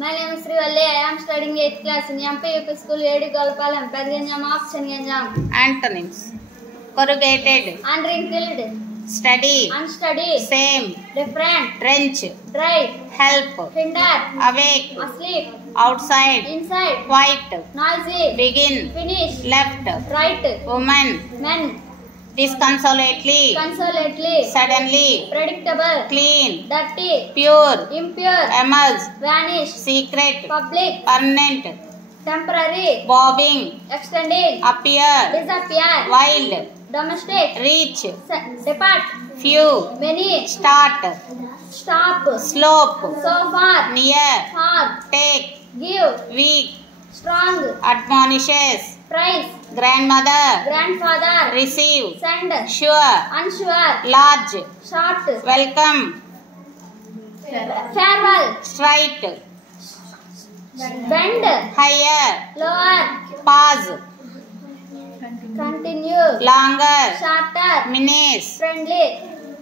My name is Srivalli. I am studying 8th class in MP UP School, Edi Golpalam, Perganjam of Chenganjam. Antonyms: corrugated, Unwrinkled, steady, unsteady, same, different, trench, dry, help, hinder, awake, asleep, outside, inside, quiet, noisy, begin, finish, left, right, woman, men, disconsolately, consolately, suddenly, predictable, clean, dirty, pure, impure, emerge, vanish, secret, public, permanent, temporary, bobbing, extending, appear, disappear, wild, domestic, reach, depart, few, many, start, stop, slope, so far, near, far, take, give, weak, strong, admonishes, price, grandmother, grandfather, receive, send, sure, unsure, large, short, welcome, farewell, straight, bend, higher, lower, pause, continue, longer, shorter, minutes, friendly,